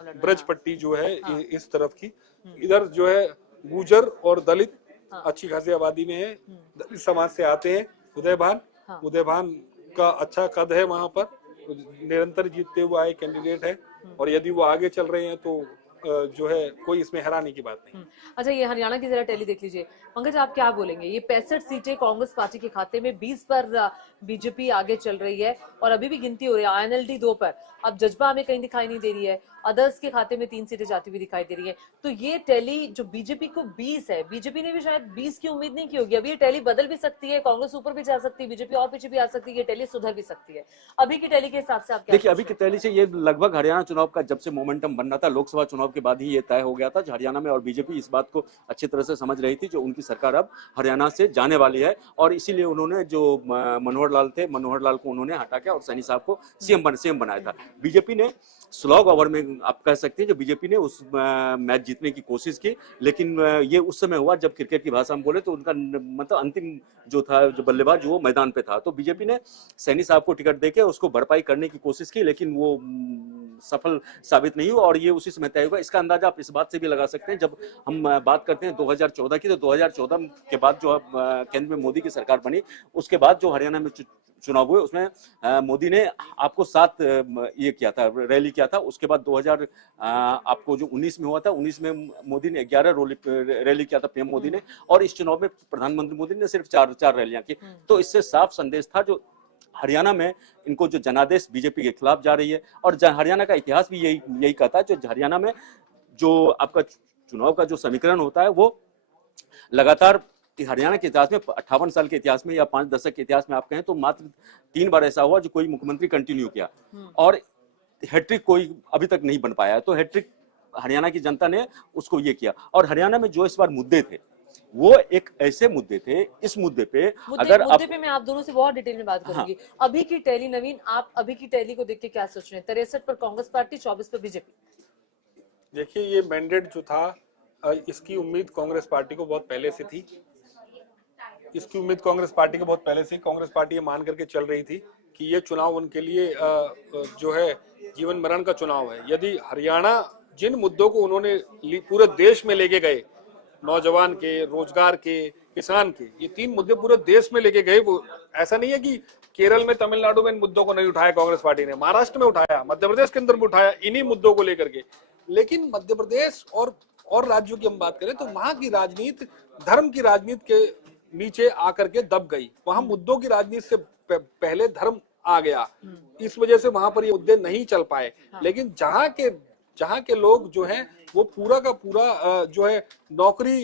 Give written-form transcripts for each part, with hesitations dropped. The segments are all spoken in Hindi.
ब्रज पट्टी जो है हाँ। इस तरफ की, इधर जो है गुजर और दलित हाँ। अच्छी खासी आबादी में है। दलित समाज से आते हैं। उदयभान हाँ। उदयभान का अच्छा कद है वहां पर, निरंतर जीतते हुए आए कैंडिडेट है, और यदि वो आगे चल रहे हैं तो जो है कोई इसमें हैरानी की बात नहीं। अच्छा, ये हरियाणा की जरा टैली देख लीजिए। पंकज, आप क्या बोलेंगे? ये 65 सीटें कांग्रेस पार्टी के खाते में, 20 पर बीजेपी आगे चल रही है और अभी भी गिनती हो रही है। आईएनएलडी 2 पर, अब जज्बा हमें कहीं दिखाई नहीं दे रही है। अदर्स के खाते में 3 सीटें जाती हुई दिखाई दे रही है। तो ये टैली जो बीजेपी को 20 है, बीजेपी ने भी शायद 20 की उम्मीद नहीं की होगी। अभी ये टैली बदल भी सकती है, कांग्रेस ऊपर भी जा सकती है, बीजेपी और पीछे भी आ सकती है, ये टैली सुधर भी सकती है। अभी की टैली के हिसाब से आप क्या देखिए, अभी की टैली से ये लगभग हरियाणा चुनाव का जब से मोमेंटम बन रहा था, लोकसभा चुनाव के बाद ही ये तय हो गया था हरियाणा में, और बीजेपी इस बात को अच्छी तरह से समझ रही थी जो उनकी सरकार अब हरियाणा से जाने वाली है, और इसीलिए उन्होंने जो मनोहर लाल थे, मनोहर लाल को उन्होंने हटा के और सैनी साहब को सीएम बनाया था। बीजेपी ने स्लॉग ओवर में आप कह सकते हैं जो बीजेपी ने उस मैच जीतने की कोशिश की, लेकिन ये उस समय हुआ जब क्रिकेट की भाषा में बोले तो उनका मतलब अंतिम जो था, जो बल्लेबाज वो मैदान पे था, तो बीजेपी ने सैनी साहब को टिकट देके उसको भरपाई करने की कोशिश की, लेकिन वो सफल साबित नहीं हुआ और ये उसी समय तय हुआ। इसका अंदाजा आप इस बात से भी लगा सकते हैं, जब हम बात करते हैं 2014 की, तो 2014 के बाद जो केंद्र में मोदी की सरकार बनी, उसके बाद जो हरियाणा में चुनाव हुए उसमें मोदी ने आपको 7 ये किया था, रैली किया था। उसके बाद 2000 आपको जो 19 में हुआ था, 19 में मोदी ने 11 रैली किया था पीएम मोदी ने, और इस चुनाव में प्रधानमंत्री मोदी ने सिर्फ 4 रैलियां की। तो इससे साफ संदेश था जो हरियाणा में इनको जो जनादेश बीजेपी के खिलाफ जा रही है, और हरियाणा का इतिहास भी यही कहता है, जो हरियाणा में जो आपका चुनाव का जो समीकरण होता है वो लगातार हरियाणा के इतिहास में 58 साल के इतिहास में या 5 दशक के इतिहास में आप कहें तो मात्र 3 बार ऐसा हुआ जो कोई मुख्यमंत्री कंटिन्यू किया, और हैट्रिक कोई अभी तक नहीं बन पाया है। तो हैट्रिक हरियाणा की जनता ने उसको ये किया, और हरियाणा में जो इस बार मुद्दे थे वो एक ऐसे मुद्दे थे, इस मुद्दे पे अगर मुद्दे पे मैं आप दोनों से बहुत डिटेल में बात करूंगी। हाँ। अभी की टैली, नवीन, आप अभी की टैली को देख के क्या सोच रहे हैं? 63 पर कांग्रेस पार्टी, 24 पर बीजेपी। देखिए, ये मैंडेट जो था, इसकी उम्मीद कांग्रेस पार्टी को बहुत पहले से थी। इसकी उम्मीद कांग्रेस पार्टी को बहुत पहले से, कांग्रेस पार्टी ये मान करके चल रही थी कि ये चुनाव उनके लिए जो है जीवन मरण का चुनाव है। यदि हरियाणा जिन मुद्दों को उन्होंने पूरे देश में लेके गए, नौजवान के, रोजगार के, किसान के, ये 3 मुद्दे पूरे देश में लेके गए। वो ऐसा नहीं है कि केरल में, तमिलनाडु में इन मुद्दों को नहीं उठाया कांग्रेस पार्टी ने, महाराष्ट्र में उठाया, मध्य प्रदेश के अंदर भी उठाया, इन्हीं मुद्दों को लेकर के। लेकिन मध्य प्रदेश और राज्यों की हम बात करें तो वहां की राजनीति धर्म की राजनीति के नीचे आकर के दब गई। वहां मुद्दों की राजनीति से पहले धर्म आ गया, इस वजह से वहां पर ये मुद्दे नहीं चल पाए। लेकिन जहां के लोग जो हैं वो पूरा का पूरा जो है नौकरी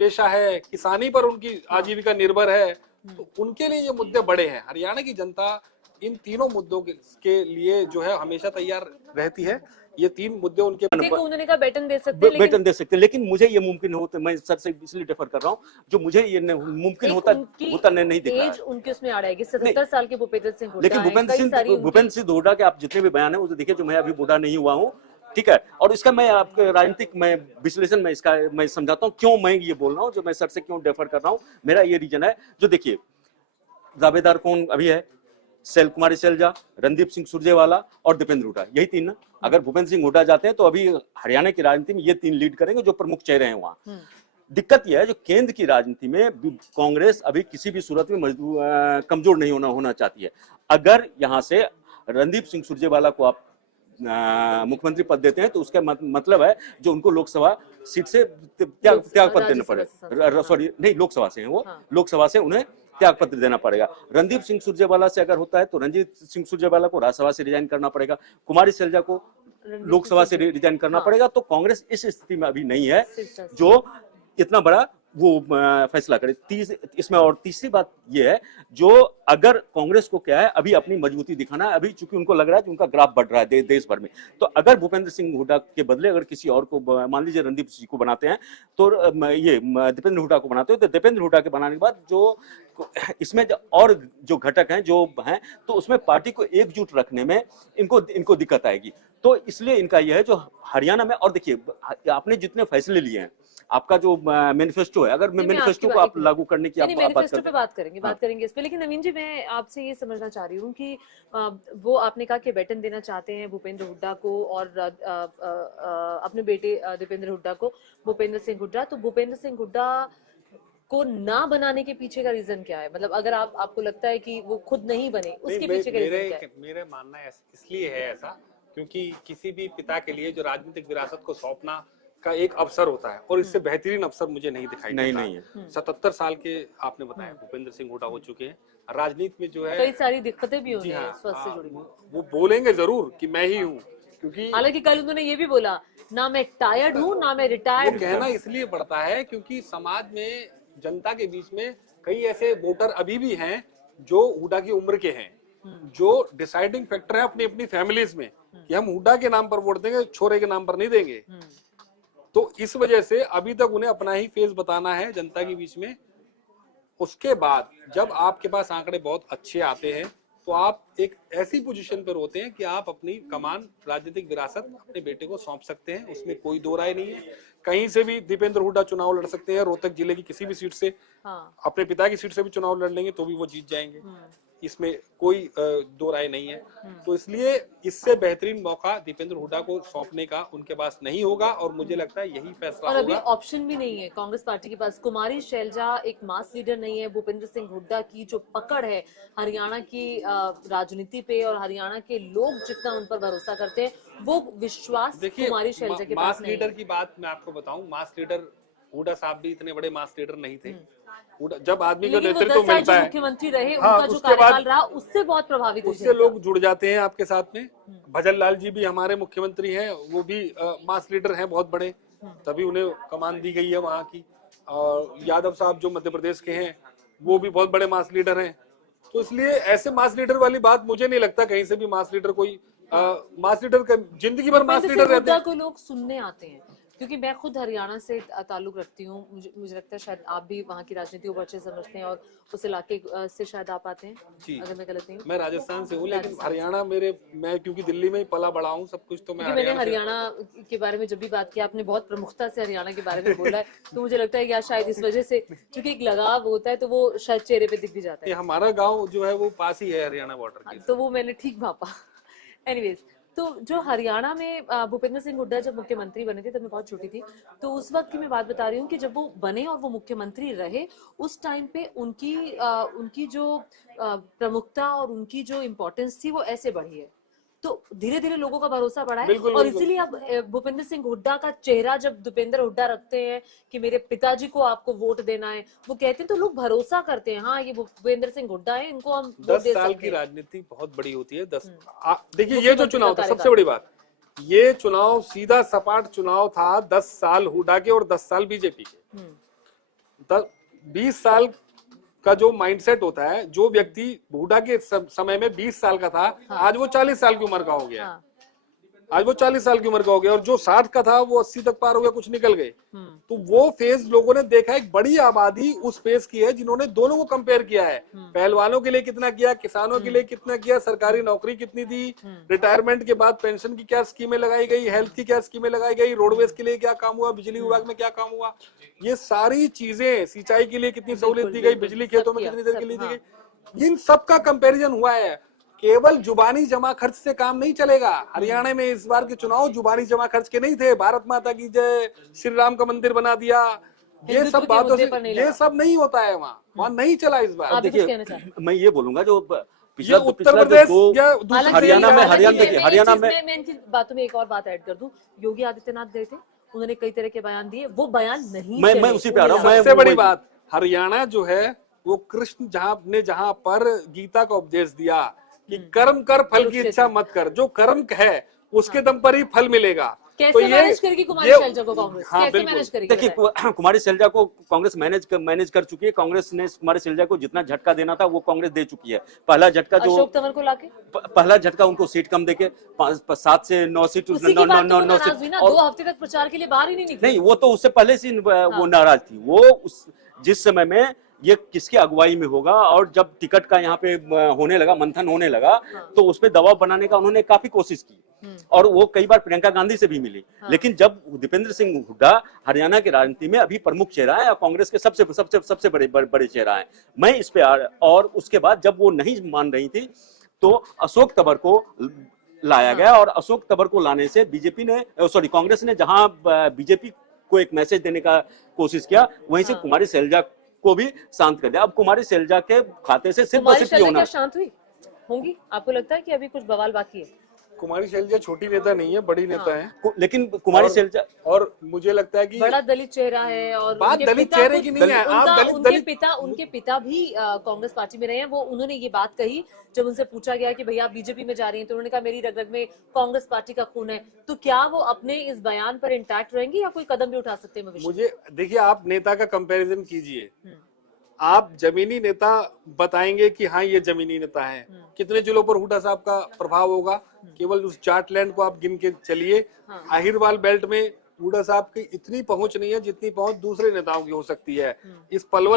पेशा है, किसानी पर उनकी आजीविका निर्भर है, तो उनके लिए ये मुद्दे बड़े हैं। हरियाणा की जनता इन तीनों मुद्दों के लिए जो है हमेशा तैयार रहती है। ये 3 मुद्दे उनके उन्होंने कहा वेतन दे सकते हैं, वेतन दे सकते हैं, लेकिन मुझे ये मुमकिन होता, मैं सर से इसलिए डिफर कर रहा हूँ, जो मुझे ये मुमकिन होता नहीं दिख रहा है। उनकी उसमें आ जाएगी 77 साल के भूपेंद्र सिंह हुड्डा, लेकिन भूपेंद्र सिंह हुड्डा के आप जितने भी बयान है, उसे देखिए, जो मैं अभी बूढ़ा नहीं हुआ हूँ, ठीक है, और इसका मैं आपके राजनीतिक विश्लेषण में इसका मैं समझाता हूँ क्यों मैं ये बोल रहा हूँ, जो मैं सर से क्यों डिफर कर रहा हूँ। मेरा ये रीजन है, जो देखिए दावेदार कौन अभी है, कुमारी सैलजा, रणदीप सिंह सुरजेवाला और दीपेंद्र हुड्डा, यही 3 ना। अगर भूपेंद्र सिंह हुड्डा जाते हैं तो अभी हरियाणा की राजनीति में ये 3 लीड करेंगे, जो प्रमुख चेहरे हैं वहां। दिक्कत यह है जो केंद्र की राजनीति में कांग्रेस अभी किसी भी सूरत में कमजोर नहीं होना चाहती है। अगर यहाँ से रणदीप सिंह सुरजेवाला को आप मुख्यमंत्री पद देते हैं तो उसका मतलब है जो उनको लोकसभा सीट से त्याग पद देना पड़ेगा, सॉरी नहीं, लोकसभा से है वो, लोकसभा से उन्हें त्याग पत्र देना पड़ेगा। रणदीप सिंह सुरजेवाला से अगर होता है तो रणजीत सिंह सुरजेवाला को राज्यसभा से रिजाइन करना पड़ेगा, कुमारी सैलजा को लोकसभा से रिजाइन करना पड़ेगा। तो कांग्रेस इस स्थिति में अभी नहीं है जो इतना बड़ा वो फैसला करे। इसमें और तीसरी बात ये है, जो अगर कांग्रेस को क्या है अभी अपनी मजबूती दिखाना है, अभी चूंकि उनको लग रहा है कि उनका ग्राफ बढ़ रहा है देश भर में, तो अगर भूपेंद्र सिंह हुड्डा के बदले अगर किसी और को, मान लीजिए रणदीप सिंह को बनाते हैं, तो ये दीपेंद्र हुड्डा को बनाते हो, तो दीपेंद्र हुड्डा के बनाने के बाद जो इसमें और जो घटक हैं जो हैं, तो उसमें पार्टी को एकजुट रखने में इनको दिक्कत आएगी। तो इसलिए इनका यह है जो हरियाणा में, और देखिए आपने जितने फैसले लिए हैं आपका जो मैनिफेस्टो है, अगर नहीं, मैं मैनिफेस्टो आपकी को बात- आप एक लागू करने की नहीं, आप बात मैनिफेस्टो करते पे हैं। बात करेंगे, हाँ। बात करेंगे इस पे। लेकिन नवीन जी, मैं आपसे ये समझना चाह रही हूँ कि वो आपने कहा कि बेटन देना चाहते हैं भूपेंद्र हुड्डा को और अपने बेटे दीपेंद्र हुड्डा को, भूपेंद्र सिंह हुड्डा। तो भूपेंद्र सिंह हुड्डा को ना बनाने के पीछे का रीजन क्या है? मतलब अगर आपको लगता है कि वो खुद नहीं बने, उसके नहीं, पीछे का रीजन क्या है? मेरे मानना है इसलिए है ऐसा, क्योंकि किसी भी पिता के लिए जो राजनीतिक विरासत को सौंपना का एक अवसर होता है, और इससे बेहतरीन अवसर मुझे नहीं दिखाई देता। नहीं है। 77 साल के आपने बताया भूपेंद्र सिंह हुड्डा हो चुके हैं। राजनीति में जो है कई सारी दिक्कतें भी जी होनी है हाँ, स्वास्थ्य से जुड़ी। वो बोलेंगे जरूर कि मैं ही हूँ, क्योंकि हालांकि कल उन्होंने ये भी बोला, ना मैं टायर्ड हूँ ना मैं वो रिटायर्ड कहना इसलिए पड़ता है क्योंकि समाज में, जनता के बीच में कई ऐसे वोटर अभी भी हैं जो हुड्डा की उम्र के हैं, जो डिसाइडिंग फैक्टर है अपनी अपनी फैमिलीज में कि हम हुड्डा के नाम पर वोट देंगे, छोरे के नाम पर नहीं देंगे। तो इस वजह से अभी तक उन्हें अपना ही फेस बताना है जनता के बीच में। उसके बाद जब आपके पास आंकड़े बहुत अच्छे आते हैं तो आप एक ऐसी पोजीशन पर होते हैं कि आप अपनी कमान, राजनीतिक विरासत अपने बेटे को सौंप सकते हैं, उसमें कोई दो राय नहीं है। कहीं से भी दीपेंद्र हुड्डा चुनाव लड़ सकते हैं, रोहतक जिले की किसी भी सीट से, हाँ। अपने पिता की सीट से भी चुनाव लड़ लेंगे तो भी वो जीत जाएंगे, इसमें कोई दो राय नहीं है। तो इसलिए इससे बेहतरीन मौका दीपेंद्र हुड्डा को सौंपने का उनके पास नहीं होगा, और मुझे लगता है यही फैसला और अभी होगा। ऑप्शन भी नहीं है कांग्रेस पार्टी के पास। कुमारी शैलजा एक मास लीडर नहीं है। भूपेंद्र सिंह हुड्डा की जो पकड़ है हरियाणा की राजनीति पे, और हरियाणा के लोग जितना उन पर भरोसा करते हैं, वो विश्वास कुमारी शैलजा के पास मास नहीं लीडर है। की बात मैं आपको बताऊं, मास लीडर हुड्डा साहब भी इतने बड़े मास लीडर नहीं थे। जब आदमी को लेकिन वो नेतृत्व 10 साल मिलता जो है, मुख्यमंत्री रहे, हाँ, उनका जो उसके बाद कार्यकाल रहा, उससे बहुत प्रभावित हुई उससे जनता। लोग जुड़ जाते हैं आपके साथ में। भजन लाल जी भी हमारे मुख्यमंत्री हैं, वो भी मास लीडर हैं बहुत बड़े, तभी उन्हें कमान दी गई है वहाँ की। और यादव साहब जो मध्य प्रदेश के हैं, वो भी बहुत बड़े मास लीडर हैं। तो इसलिए ऐसे मास लीडर वाली बात मुझे नहीं लगता कहीं से भी मास लीडर कोई मास लीडर का जिंदगी भर मास भूपेंद्र लीडर सिंह रहते हुड्डा हैं। को लोग सुनने आते हैं, क्योंकि मैं खुद हरियाणा से ताल्लुक रखती हूँ। मुझे लगता है शायद आप भी वहाँ की राजनीति को अच्छे से समझते हैं, और उस इलाके से शायद आप आते हैं, जी, अगर मैं गलत नहीं हूँ। मैं राजस्थान से हूँ, लेकिन राजस्थान हरियाणा मैं क्योंकि दिल्ली में ही पला बड़ा हूँ सब कुछ, तो मैं क्योंकि मैंने हरियाणा हरियाणा के बारे में जब भी बात की, आपने बहुत प्रमुखता से हरियाणा के बारे में बोला है, तो मुझे लगता है कि शायद इस वजह से, क्योंकि एक लगाव होता है तो वो शायद चेहरे पे दिख भी जाता से है। हमारा गांव जो है वो पास ही है हरियाणा बॉर्डर के। तो वो मैंने ठीक भापा। एनीवेज, तो जो हरियाणा में भूपेंद्र सिंह हुड्डा जब मुख्यमंत्री बने थे, तब मैं बहुत छोटी थी, तो उस वक्त की मैं बात बता रही हूँ कि जब वो बने और वो मुख्यमंत्री रहे, उस टाइम पे उनकी जो प्रमुखता और उनकी जो इम्पोर्टेंस थी वो ऐसे बढ़ी है। तो धीरे धीरे लोगों का भरोसा बढ़ा है, बिल्कुल, और बिल्कुल। इसीलिए अब भूपेंद्र सिंह हुड्डा का चेहरा जब दीपेंद्र हुड्डा रखते हैं कि मेरे पिताजी को आपको वोट देना है, वो कहते हैं, तो लोग भरोसा करते हैं, हाँ ये भूपेंद्र सिंह हुड्डा है, इनको हम वोट 10 दे साल सकते की हैं। राजनीति बहुत बड़ी होती है। देखिए, ये जो मुख्यमंत्री चुनाव का था, सबसे कार्यकाल। बड़ी बात, ये चुनाव सीधा सपाट चुनाव था। 10 साल हुड्डा के और 10 साल बीजेपी के। 20 साल का जो माइंडसेट होता है, जो व्यक्ति हुड्डा के समय में 20 साल का था, आज वो 40 साल की उम्र का हो गया। हाँ। आज वो 40 साल की उम्र का हो गया, और जो 60 का था वो 80 तक पार हो गया, कुछ निकल गए। तो वो फेज लोगों ने देखा, एक बड़ी आबादी उस फेज की है जिन्होंने दोनों को कंपेयर किया है। पहलवानों के लिए कितना किया, किसानों के लिए कितना किया, सरकारी नौकरी कितनी दी, रिटायरमेंट के बाद पेंशन की क्या स्कीमें लगाई गई, हेल्थ की क्या स्कीमें लगाई गई, रोडवेज के लिए क्या काम हुआ, बिजली विभाग में क्या काम हुआ, ये सारी चीजें, सिंचाई के लिए कितनी सहूलियत दी गई, बिजली खेतों में कितनी देर के लिए दी गई, इन सब का कंपेरिजन हुआ है। केवल जुबानी जमा खर्च से काम नहीं चलेगा। हरियाणा में इस बार के चुनाव जुबानी जमा खर्च के नहीं थे। भारत माता की जय, श्री राम का मंदिर बना दिया, ये सब बातों से ये सब नहीं होता है। वहाँ नहीं चला इस बार। आप भी कुछ कहना देखिए, चाहें? मैं ये बोलूंगा, जो ये उत्तर प्रदेश या दूसरी हरियाणा में, हालांकि देखिए, हरियाणा में मैं इनकी बातों में एक और बात ऐड कर दूं। योगी आदित्यनाथ गए थे, उन्होंने कई तरह के बयान दिए, वो बयान नहीं मैं चले। उसी पे आ रहा हूँ। सबसे बड़ी बात, हरियाणा जो है वो कृष्ण जहाँ पर गीता का उपदेश दिया कि कर्म कर, फल की इच्छा मत कर, जो कर्म है उसके दम पर ही फल मिलेगा। कैसे मैनेज करेगी कुमारी शैलजा को कांग्रेस? हाँ, कैसे बिल्कुल। मैनेज करेगी? देखिए, कुमारी शैलजा को कांग्रेस मैनेज कर चुकी है। कांग्रेस ने कुमारी शैलजा को जितना झटका देना था वो कांग्रेस दे चुकी है। पहला झटका जो अशोक तंवर को लाके पहला झटका उनको सीट कम देके 7 से 9 सीट, उसी की बात तो 9 नाराज सीट, हुई ना, और 2 हफ्ते तक प्रचार के लिए बाहर ही नहीं निकली। नहीं, वो तो उससे पहले से वो नाराज थी। वो जिस समय में ये किसकी अगुवाई में होगा, और जब टिकट का यहाँ पे होने लगा, मंथन होने लगा, तो उस पर दबाव बनाने का उन्होंने काफी कोशिश की, और वो कई बार प्रियंका गांधी से भी मिली। लेकिन जब दीपेंद्र सिंह हुड्डा हरियाणा की राजनीति में अभी प्रमुख चेहरा है और कांग्रेस के सबसे सबसे सबसे बड़े चेहरा है, मैं इस पे और उसके बाद जब वो नहीं मान रही थी तो अशोक तंवर को लाया गया, और अशोक तंवर को लाने से कांग्रेस ने जहां बीजेपी को एक मैसेज देने का कोशिश किया, वहीं से कुमारी शैलजा को भी शांत कर दिया। अब कुमारी शैलजा के खाते से सिर्फ कुमारी शैलजा होना क्या शांत हुई होंगी? आपको लगता है कि अभी कुछ बवाल बाकी है? कुमारी शैलजा छोटी नेता नहीं है, बड़ी नेता है। लेकिन कुमारी शैलजा, और मुझे लगता है कि बड़ा दलित चेहरा है, और बात उनके दलित पिता चेहरे खुद- की नहीं है। आप उनके पिता भी कांग्रेस पार्टी में रहे हैं। वो उन्होंने ये बात कही जब उनसे पूछा गया कि भैया आप बीजेपी में जा रही हैं, तो उन्होंने कहा मेरी रग रग में कांग्रेस पार्टी का खून है। तो क्या वो अपने इस बयान पर इंटैक्ट रहेंगे या कोई कदम भी उठा सकते हैं भविष्य में? मुझे देखिए, आप नेता का कंपैरिजन कीजिए, आप जमीनी नेता बताएंगे कि हाँ ये जमीनी नेता है, कितने जिलों पर हुड्डा साहब का प्रभाव होगा? केवल उस जाट लैंड को आप गिन के चलिए। अहिरवाल बेल्ट में हुड्डा साहब की इतनी पहुंच नहीं है जितनी पहुंच दूसरे नेताओं की हो सकती है। इस पलवल